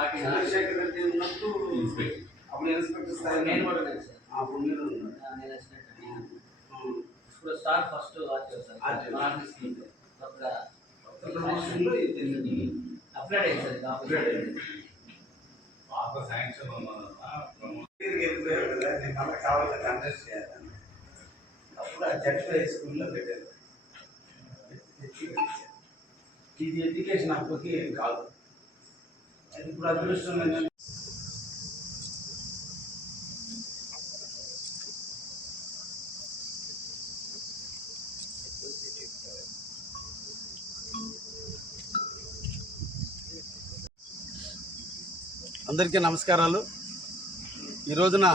Starting Chandrasekhar Reddy ఉన్నప్పుడు inspector అప్పుడు inspector స్థాయి నేను కూడా లేదు సార్ అప్పుడు మీరు నేను ఇప్పుడు సార్ ఫస్ట్ అప్గ్రేడ్ అయింది సార్ అప్గ్రేడ్ అయింది పాత శాంక్షన్ వెళ్ళిపోయారు కదా నేను మళ్ళీ కావాలని కండెస్ట్ చేయాలని అప్పుడు ఆ జడ్పీ హై స్కూల్లో పెట్టారు ఇది ఎడ్యుకేషన్ అప్పటికి కాదు ఇప్పుడు అదృష్టం ఏంటంటే అందరికీ నమస్కారాలు. ఈ రోజున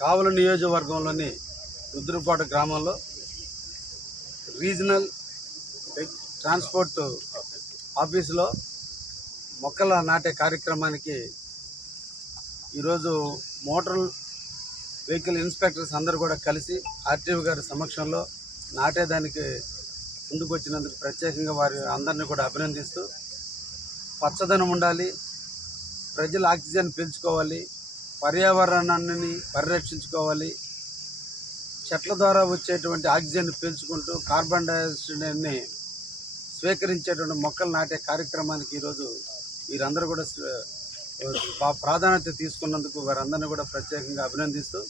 కావల నియోజకవర్గంలోని రుద్రపాటు గ్రామంలో రీజనల్ ట్రాన్స్పోర్ట్ ఆఫీసులో మొక్కల నాటే కార్యక్రమానికి ఈరోజు మోటార్ వెహికల్ ఇన్స్పెక్టర్స్ అందరు కూడా కలిసి ఆర్టీఓ గారి సమక్షంలో నాటేదానికి ముందుకు వచ్చినందుకు ప్రత్యేకంగా వారి అందరినీ కూడా అభినందిస్తూ పచ్చదనం ఉండాలి ప్రజలు ఆక్సిజన్ పీల్చుకోవాలి పర్యావరణాన్ని పరిరక్షించుకోవాలి చెట్ల ద్వారా వచ్చేటువంటి ఆక్సిజన్ పీల్చుకుంటూ కార్బన్ డైఆక్సైడ్ని స్వీకరించేటువంటి మొక్కలు నాటే కార్యక్రమానికి ఈరోజు వీరందరూ కూడా ప్రాధాన్యత తీసుకున్నందుకు వారందరినీ కూడా ప్రత్యేకంగా అభినందిస్తూ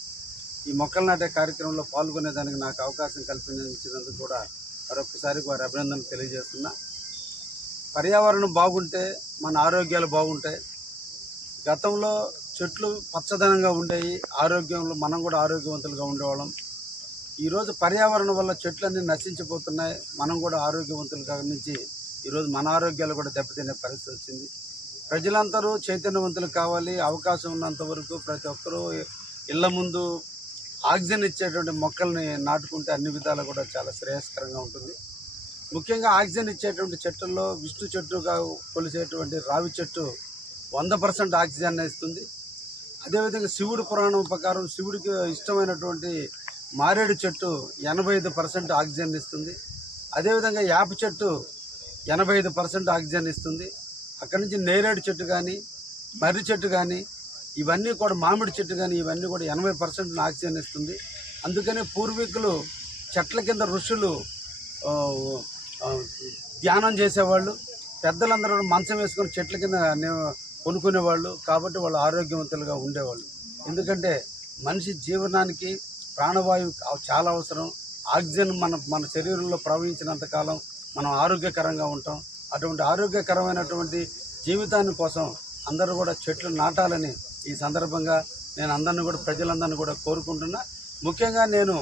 ఈ మొక్కలు నాటే కార్యక్రమంలో పాల్గొనేదానికి నాకు అవకాశం కల్పించినందుకు కూడా మరొకసారి వారి అభినందనలు తెలియజేస్తున్నా. పర్యావరణం బాగుంటే మన ఆరోగ్యాలు బాగుంటాయి గతంలో చెట్లు పచ్చదనంగా ఉండేవి ఆరోగ్యంలో మనం కూడా ఆరోగ్యవంతులుగా ఉండేవాళ్ళం. ఈరోజు పర్యావరణం వల్ల చెట్లన్నీ నశించిపోతున్నాయి మనం కూడా ఆరోగ్యవంతులుగా నుంచి ఈరోజు మన ఆరోగ్యాలు కూడా దెబ్బతినే పరిస్థితి వచ్చింది. ప్రజలందరూ చైతన్యవంతులు కావాలి. అవకాశం ఉన్నంత వరకు ప్రతి ఒక్కరూ ఇళ్ళ ముందు ఆక్సిజన్ ఇచ్చేటువంటి మొక్కల్ని నాటుకుంటే అన్ని విధాలు కూడా చాలా శ్రేయస్కరంగా ఉంటుంది. ముఖ్యంగా ఆక్సిజన్ ఇచ్చేటువంటి చెట్టుల్లో విష్ణు చెట్టుగా కొలిసేటువంటి రావి చెట్టు వంద పర్సెంట్ ఆక్సిజన్ ఇస్తుంది. అదేవిధంగా శివుడు పురాణం ప్రకారం శివుడికి ఇష్టమైనటువంటి మారేడు చెట్టు ఎనభై ఐదు పర్సెంట్ ఆక్సిజన్ ఇస్తుంది అదేవిధంగా యాప చెట్టు ఎనభై ఐదు పర్సెంట్ ఆక్సిజన్ ఇస్తుంది అక్కడి నుంచి నేరేడు చెట్టు కానీ మర్రి చెట్టు కానీ ఇవన్నీ కూడా మామిడి చెట్టు కానీ ఇవన్నీ కూడా ఎనభై పర్సెంట్ ఆక్సిజన్ ఇస్తుంది. అందుకనే పూర్వీకులు చెట్ల కింద ఋషులు ధ్యానం చేసేవాళ్ళు. పెద్దలందరూ మంచం వేసుకొని చెట్ల కింద నే- కొనుక్కునేవాళ్ళు కాబట్టి వాళ్ళు ఆరోగ్యవంతులుగా ఉండేవాళ్ళు. ఎందుకంటే మనిషి జీవనానికి ప్రాణవాయువు చాలా అవసరం. ఆక్సిజన్ మన మన శరీరంలో ప్రవహించినంత కాలం మనం ఆరోగ్యకరంగా ఉంటాం. అటువంటి ఆరోగ్యకరమైనటువంటి జీవితాన్ని కోసం అందరూ కూడా చెట్లు నాటాలని ఈ సందర్భంగా నేను అందరిని కూడా ప్రజలందరినీ కూడా కోరుకుంటున్నా. ముఖ్యంగా నేను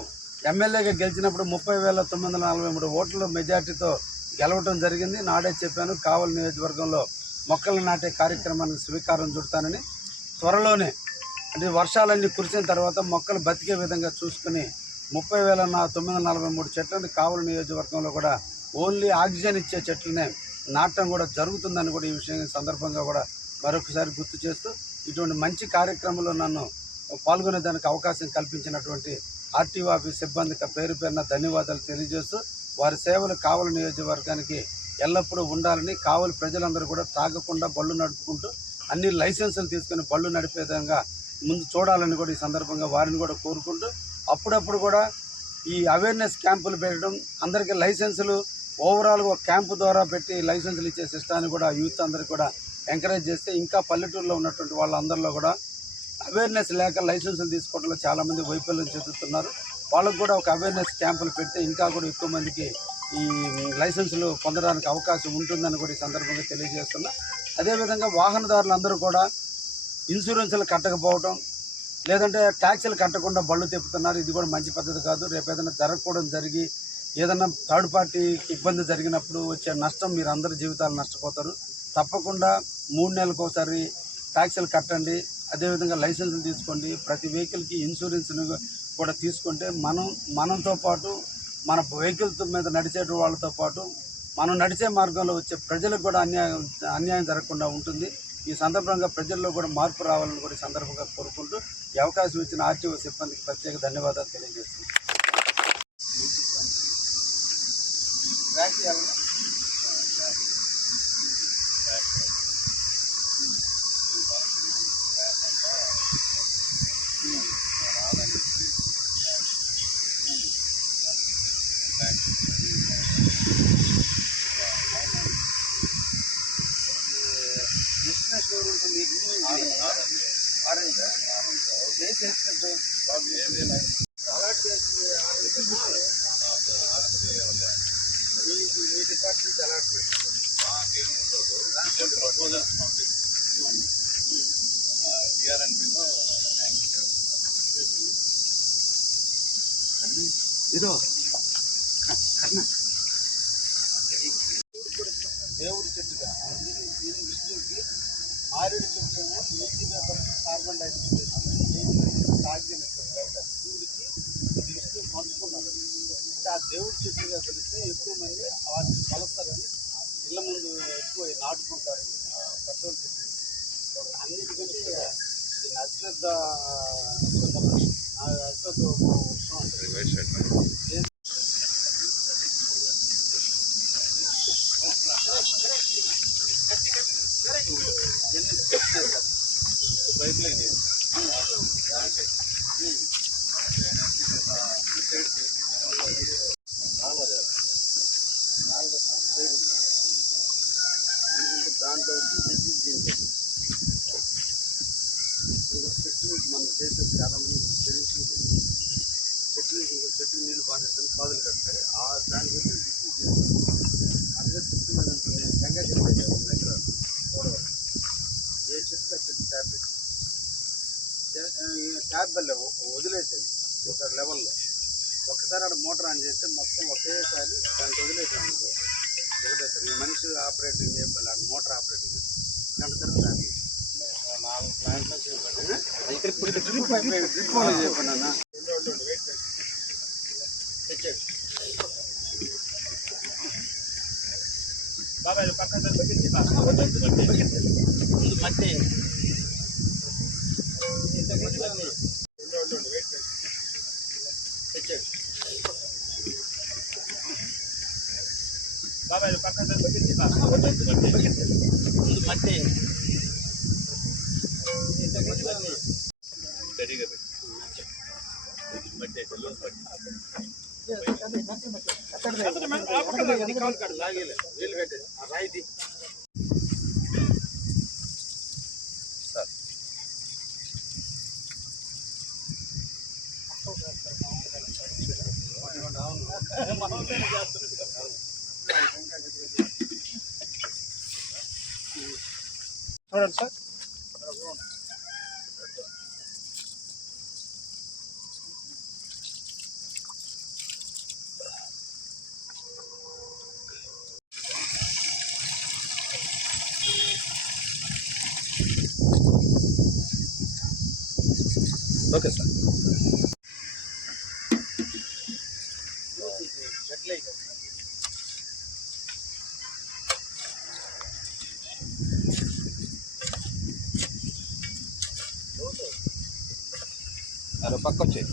ఎమ్మెల్యేగా గెలిచినప్పుడు ముప్పై వేల తొమ్మిది వందల నలభై మూడు ఓట్ల మెజార్టీతో గెలవటం జరిగింది. నాడే చెప్పాను కావలి నియోజకవర్గంలో మొక్కలు నాటే కార్యక్రమానికి స్వీకారం చుడతానని. త్వరలోనే అంటే వర్షాలన్నీ కురిసిన తర్వాత మొక్కలు బతికే విధంగా చూసుకుని ముప్పై వేల నా తొమ్మిది వందల నలభై మూడు చెట్లను కావలి నియోజకవర్గంలో కూడా ఓన్లీ ఆక్సిజన్ ఇచ్చే చెట్లనే నాటడం కూడా జరుగుతుందని కూడా ఈ విషయం సందర్భంగా కూడా మరొకసారి గుర్తు చేస్తూ ఇటువంటి మంచి కార్యక్రమంలో నన్ను పాల్గొనేదానికి అవకాశం కల్పించినటువంటి ఆర్టీఓ ఆఫీస్ సిబ్బందికి పేరు పేరున ధన్యవాదాలు తెలియజేస్తూ వారి సేవలు కావలి నియోజకవర్గానికి ఎల్లప్పుడూ ఉండాలని కావలి ప్రజలందరూ కూడా తాగకుండా బళ్ళు నడుపుకుంటూ అన్ని లైసెన్సులు తీసుకొని బళ్ళు నడిపే విధంగా ముందు చూడాలని కూడా ఈ సందర్భంగా వారిని కూడా కోరుకుంటూ అప్పుడప్పుడు కూడా ఈ అవేర్నెస్ క్యాంపులు పెట్టడం అందరికీ లైసెన్సులు ఓవరాల్గా ఒక క్యాంపు ద్వారా పెట్టి లైసెన్సులు ఇచ్చే సిస్టాన్ని కూడా యూత్ అందరికి కూడా ఎంకరేజ్ చేస్తే ఇంకా పల్లెటూరులో ఉన్నటువంటి వాళ్ళందరిలో కూడా అవేర్నెస్ లేక లైసెన్సులు తీసుకోవడంలో చాలామంది వైఫల్యం చెందుతున్నారు. వాళ్ళకు కూడా ఒక అవేర్నెస్ క్యాంపులు పెడితే ఇంకా కూడా ఎక్కువ మందికి ఈ లైసెన్సులు పొందడానికి అవకాశం ఉంటుందని కూడా ఈ సందర్భంగా తెలియజేస్తున్నా. అదేవిధంగా వాహనదారులు అందరూ కూడా ఇన్సూరెన్సులు కట్టకపోవడం లేదంటే ట్యాక్సీలు కట్టకుండా బళ్ళు తిప్పుతున్నారు. ఇది కూడా మంచి పద్ధతి కాదు. రేపు ఏదైనా జరగకూడదు జరిగి ఏదైనా థర్డ్ పార్టీకి ఇబ్బంది జరిగినప్పుడు వచ్చే నష్టం మీరు అందరి జీవితాలు నష్టపోతారు. తప్పకుండా మూడు నెలలకు ఒకసారి ట్యాక్సీలు కట్టండి. అదేవిధంగా లైసెన్సులు తీసుకోండి. ప్రతి వెహికల్కి ఇన్సూరెన్స్ను కూడా తీసుకుంటే మనం మనంతో పాటు మన వెహికల్ మీద నడిచే వాళ్ళతో పాటు మనం నడిచే మార్గంలో వచ్చే ప్రజలకు కూడా అన్యాయం అన్యాయం జరగకుండా ఉంటుంది. ఈ సందర్భంగా ప్రజల్లో కూడా మార్పు రావాలని కూడా ఈ సందర్భంగా కోరుకుంటూ ఈ అవకాశం ఇచ్చిన ఆర్టీఓ సిబ్బందికి ప్రత్యేక ధన్యవాదాలు తెలియజేస్తున్నాను. నుంచి అలాట్మెంట్ ప్రపోజల్స్ పంపిస్తాం టీఆర్ఎన్బిలో కర్ణ దేవుడి చెట్టుగా. దీని విష్ణువుకి మారేడు చెట్టు ఏమో ఎయిటీ కార్బన్ డైఆక్సైడ్ ఇది విష్ణువు పంచుకున్నారు అంటే ఆ దేవుడి చెట్టుగా తెలిస్తే ఎక్కువ మంది వాటిని కలుస్తారని ఇళ్ళ ముందు ఎక్కువ నాటుకుంటారని ఆ పెద్దోళ్ళు చెప్పింది అన్నిటికంటే ఇది అశ్రద్ధ అశ్రద్ధ వృక్షం అంటారు పైప్ లైన్ దాంట్లో దీంట్లో చెట్టు మనం చేసే చాలా మంది చెట్టు ఇంకో చెట్టు నీళ్ళు పారేస్తాను పాదులు కట్టాలి ఆ దాని గురించి అదే చెట్టు మీద ఉంటుంది గంగా చెట్టు ఉన్న దగ్గర చూడవాలి ఏ చెట్టు ఆ చెట్టు ట్యాప్ పెట్టి ట్యాప్ బల్ల వదిలేసేది ఒక లెవెల్లో ఒకసారి అక్కడ మోటార్ ఆన్ చేస్తే మొత్తం ఒకేసారి దానికి వదిలేసాం అనుకో. ఒకటేసారి మనిషి ఆపరేటింగ్ చేయబడాలి ఆడ మోటార్ ఆపరేటింగ్ గంట తర్వాత. నాలుగు ప్లాంట్లో ఇక్కడ ఇప్పుడు డ్రిప్ డ్రిప్ వాళ్ళు చెప్పండి అన్న. బాబాయ్ పక్కన మట్టి బాబాయ్ పక్కన బకెట్ ముందు మట్టి సరిగా పెట్టి మధ్య చూడండి సార్ ఓకే సార్ పక్క వచ్చేది